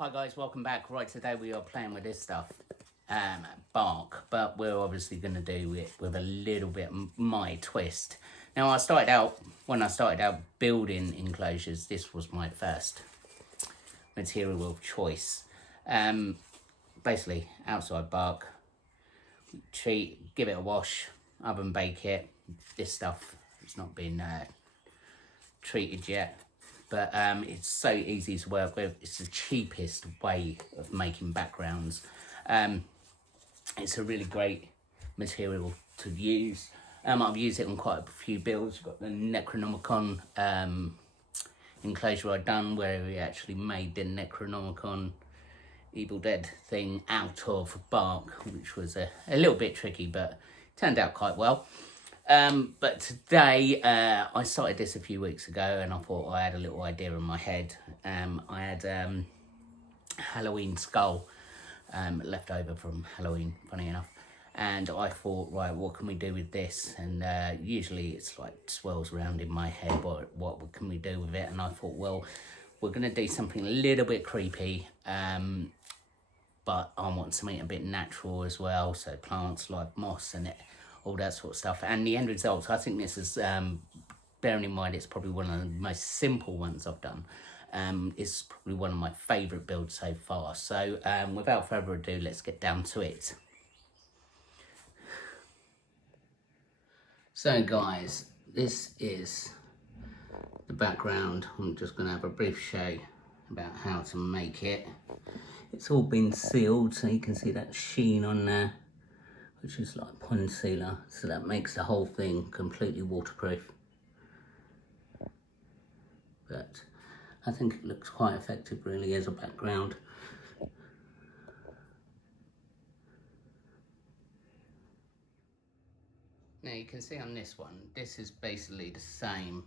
Hi guys, welcome back. Right, today we are playing with this stuff, bark, but we're obviously going to do it with a little bit of my twist. Now when I started out building enclosures, this was my first material of choice. Basically outside bark, give it a wash, oven bake it. This stuff has not been treated yet. But it's so easy to work with. It's the cheapest way of making backgrounds. It's a really great material to use. I've used it on quite a few builds. I've got the Necronomicon enclosure I've done where we actually made the Necronomicon Evil Dead thing out of bark, which was a little bit tricky, but turned out quite well. But today, I started this a few weeks ago and I thought I had a little idea in my head. I had Halloween skull left over from Halloween, funny enough. And I thought, right, what can we do with this? And usually it's like swirls around in my head, what can we do with it? And I thought, well, we're going to do something a little bit creepy, but I want something a bit natural as well. So plants like moss and all that sort of stuff. And the end result, I think this is, bearing in mind it's probably one of the most simple ones I've done, is probably one of my favourite builds so far. So without further ado, let's get down to it. So guys, this is the background. I'm just going to have a brief show about how to make it. It's all been sealed, so you can see that sheen on there, which is like pond sealer, so that makes the whole thing completely waterproof. But I think it looks quite effective really as a background. Now you can see on this one, this is basically the same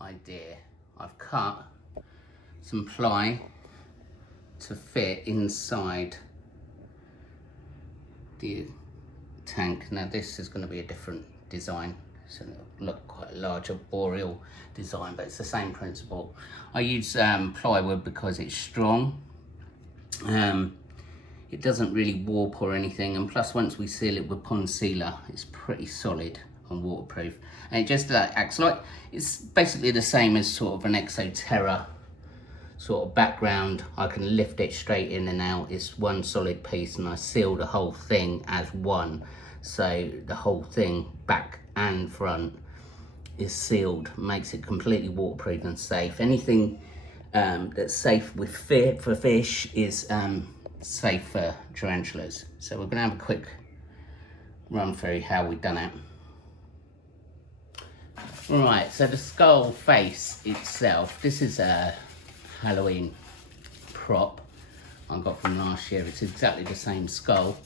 idea. I've cut some ply to fit inside the tank. Now this is going to be a different design, so it'll look quite a larger boreal design, but it's the same principle. I use plywood because it's strong. It doesn't really warp or anything, and plus once we seal it with pond sealer, it's pretty solid and waterproof. And it just acts like, it's basically the same as sort of an Exoterra sort of background. I can lift it straight in and out. It's one solid piece, and I seal the whole thing as one. So the whole thing, back and front, is sealed, makes it completely waterproof and safe. Anything that's safe with for fish is safe for tarantulas. So we're gonna have a quick run through how we've done it. Right, so the skull face itself, this is a Halloween prop I got from last year. It's exactly the same skull.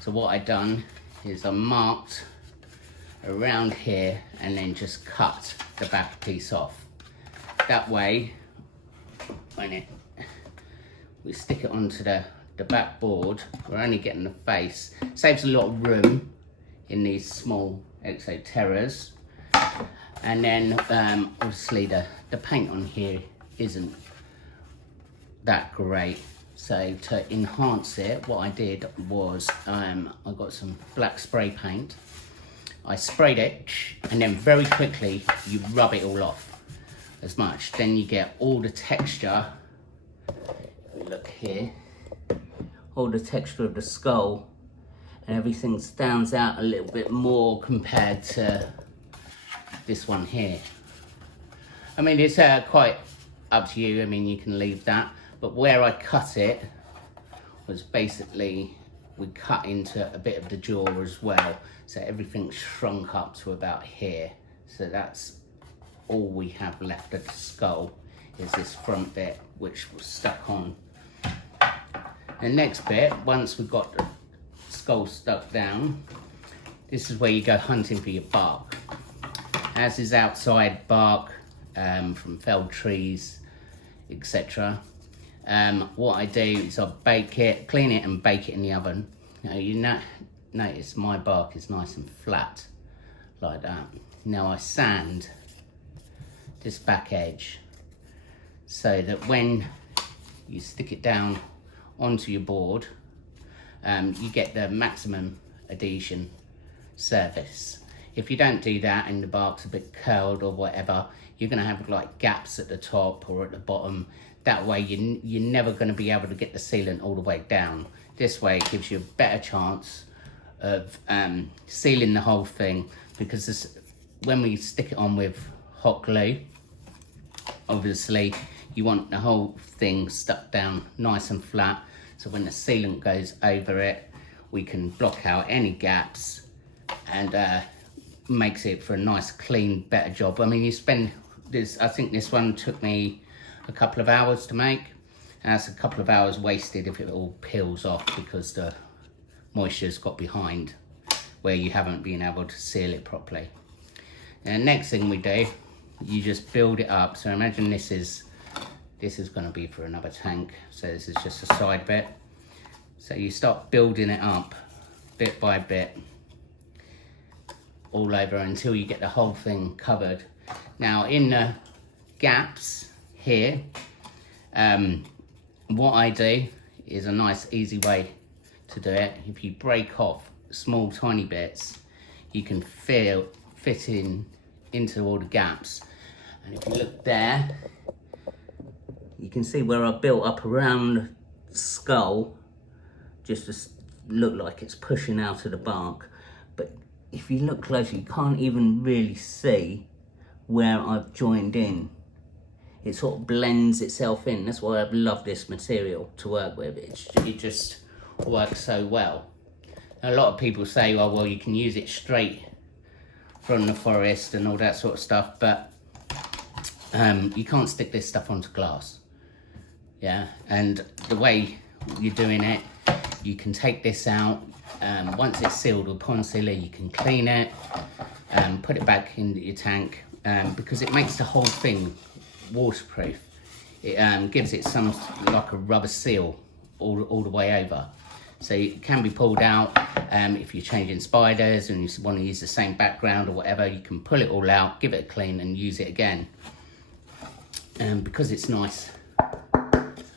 So what I've done is I marked around here and then just cut the back piece off. That way, when we stick it onto the back board, we're only getting the face. Saves a lot of room in these small Exoterras. And then obviously the paint on here isn't that great. So to enhance it, what I did was I got some black spray paint. I sprayed it, and then very quickly you rub it all off as much. Then you get all the texture. Look here, all the texture of the skull, and everything stands out a little bit more compared to this one here. I mean, it's quite up to you. I mean, you can leave that. But where I cut it was basically, we cut into a bit of the jaw as well. So everything shrunk up to about here. So that's all we have left of the skull, is this front bit, which was stuck on. The next bit, once we've got the skull stuck down, this is where you go hunting for your bark. As is outside bark from felled trees, etc. What I do is I bake it, clean it and bake it in the oven. Now you notice my bark is nice and flat, like that. Now I sand this back edge so that when you stick it down onto your board, you get the maximum adhesion surface. If you don't do that and the bark's a bit curled or whatever, you're going to have like gaps at the top or at the bottom. That way you're never going to be able to get the sealant all the way down. This way it gives you a better chance of sealing the whole thing, because when we stick it on with hot glue, obviously you want the whole thing stuck down nice and flat, so when the sealant goes over it, we can block out any gaps and makes it for a nice, clean, better job. I mean, you spend this, I think this one took me a couple of hours to make, and that's a couple of hours wasted if it all peels off because the moisture's got behind where you haven't been able to seal it properly. And next thing we do, you just build it up. So imagine this is going to be for another tank, so this is just a side bit. So you start building it up bit by bit all over until you get the whole thing covered. Now in the gaps here, what I do is a nice easy way to do it. If you break off small tiny bits, you can fit into all the gaps. And if you look there, you can see where I built up around the skull, just to look like it's pushing out of the bark. But if you look closely, you can't even really see where I've joined in. It sort of blends itself in. That's why I love this material to work with. It just works so well. A lot of people say, oh, well, you can use it straight from the forest and all that sort of stuff, but you can't stick this stuff onto glass. Yeah, and the way you're doing it, you can take this out. Once it's sealed with pond sealer, you can clean it, put it back into your tank, because it makes the whole thing waterproof. It gives it some like a rubber seal all the way over, so it can be pulled out. If you're changing spiders and you want to use the same background or whatever, you can pull it all out, give it a clean and use it again. Because it's nice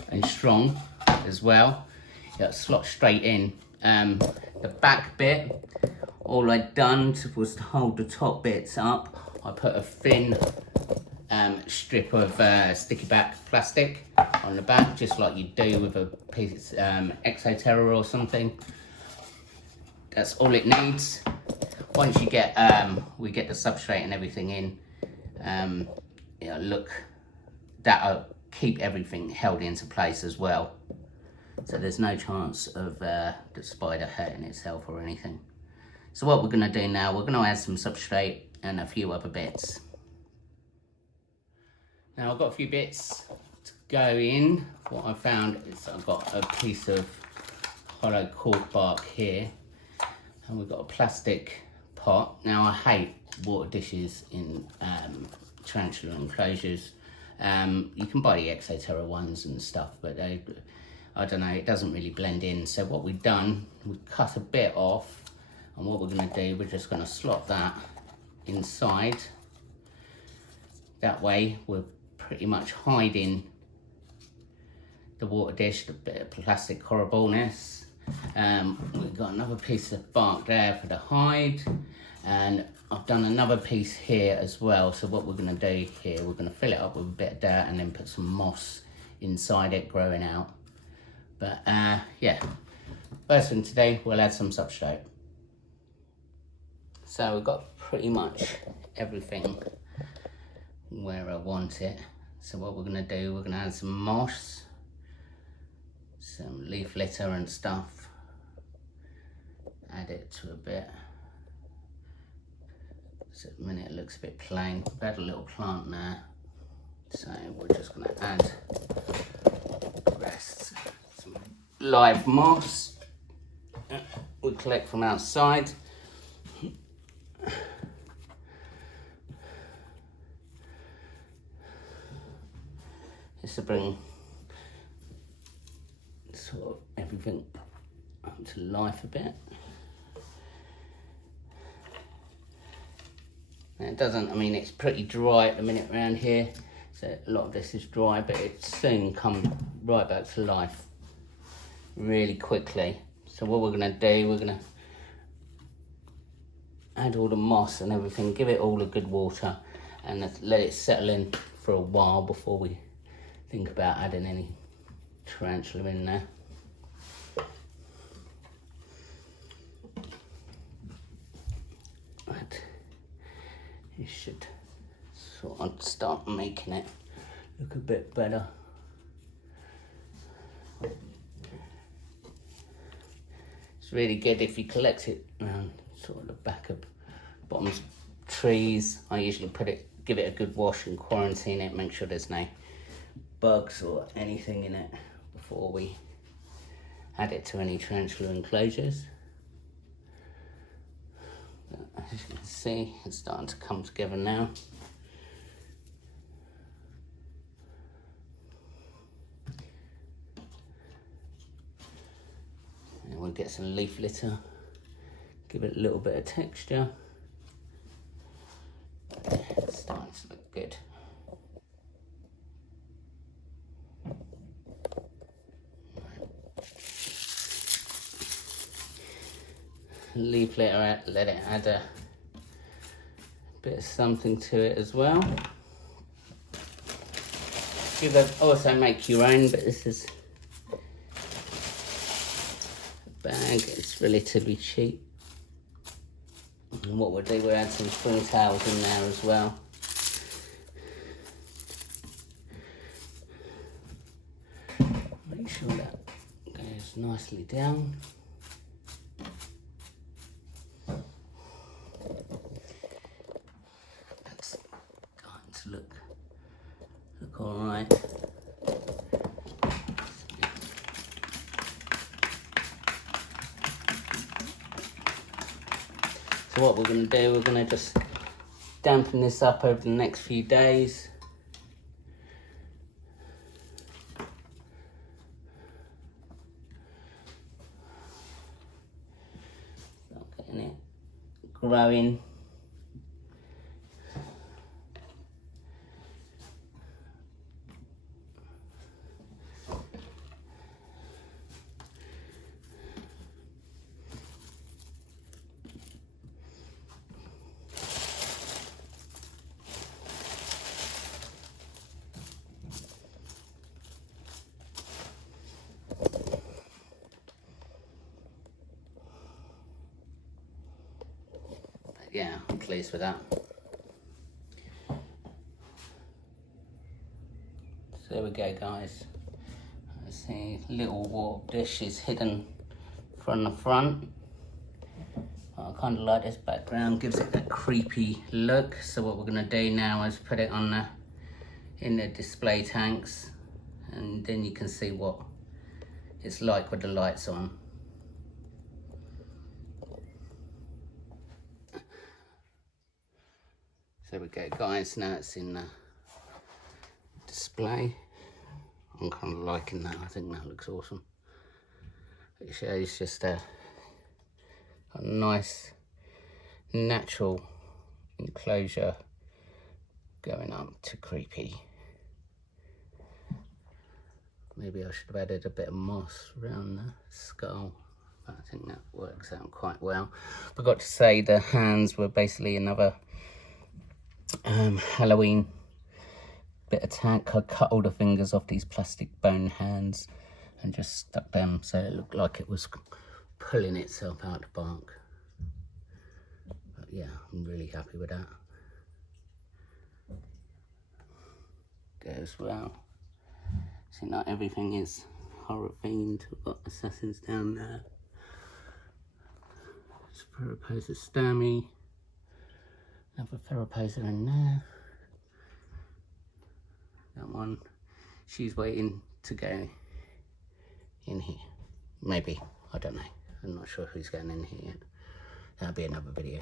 and strong as well, it'll slot straight in. The back bit, all I'd done was to hold the top bits up. I put a thin strip of sticky back plastic on the back, just like you do with a piece Exoterra or something. That's all it needs. Once you get we get the substrate and everything in, look, that'll keep everything held into place as well, so there's no chance of the spider hurting itself or anything. So what we're going to do now, we're going to add some substrate and a few other bits. Now I've got a few bits to go in. What I found is I've got a piece of hollow cork bark here, and we've got a plastic pot. Now I hate water dishes in Tarantula enclosures. You can buy the Exoterra ones and stuff, but I don't know, it doesn't really blend in. So what we've done, we've cut a bit off, and what we're going to do, we're just going to slot that inside. That way we're pretty much hiding the water dish, the bit of plastic horribleness. We've got another piece of bark there for the hide, and I've done another piece here as well. So what we're going to do here, we're going to fill it up with a bit of dirt and then put some moss inside it growing out. But yeah, first thing today, we'll add some substrate. So we've got pretty much everything where I want it. So what we're going to do, we're going to add some moss, some leaf litter and stuff, add it to a bit. So at the minute it looks a bit plain. We've had a little plant there, so we're just going to add the rest. Some live moss we collect from outside. Just to bring sort of everything up to life a bit. And it doesn't, I mean, it's pretty dry at the minute around here, So a lot of this is dry, but it soon comes right back to life really quickly. So what we're gonna do, we're gonna add all the moss and everything, give it all a good water, and let it settle in for a while before we think about adding any tarantula in there. But you should sort of start making it look a bit better. It's really good if you collect it around sort of the back of bottoms trees. I usually give it a good wash and quarantine it, make sure there's no bugs or anything in it before we add it to any tarantula enclosures. But as you can see, it's starting to come together now. And we'll get some leaf litter, give it a little bit of texture. It's starting to look good. Leaf litter, let it add a bit of something to it as well. You can also make your own, but this is a bag, it's relatively cheap. And what we'll do, we'll add some spring towels in there as well. Make sure that goes nicely down. That's starting to look all right. So what we're going to do, we're going to just dampen this up over the next few days. Start getting it growing. Yeah, I'm pleased with that. So there we go, guys. I see little warp dish is hidden from the front. I kind of like this background, gives it that creepy look. So what we're going to do now is put it on in the display tanks, and then you can see what it's like with the lights on. So there we go, guys, now it's in the display. I'm kind of liking that, I think that looks awesome. It shows just a nice natural enclosure going up to creepy. Maybe I should have added a bit of moss around the skull. I think that works out quite well. Forgot to say the hands were basically another Halloween bit of tack. I cut all the fingers off these plastic bone hands and just stuck them so it looked like it was pulling itself out the bark. But yeah, I'm really happy with that. Goes well. See, not everything is horror themed. We've got assassins down there. Paraposer Stammy. Another Paraposer in there. That one, she's waiting to go in here. Maybe, I don't know. I'm not sure who's going in here yet. That'll be another video.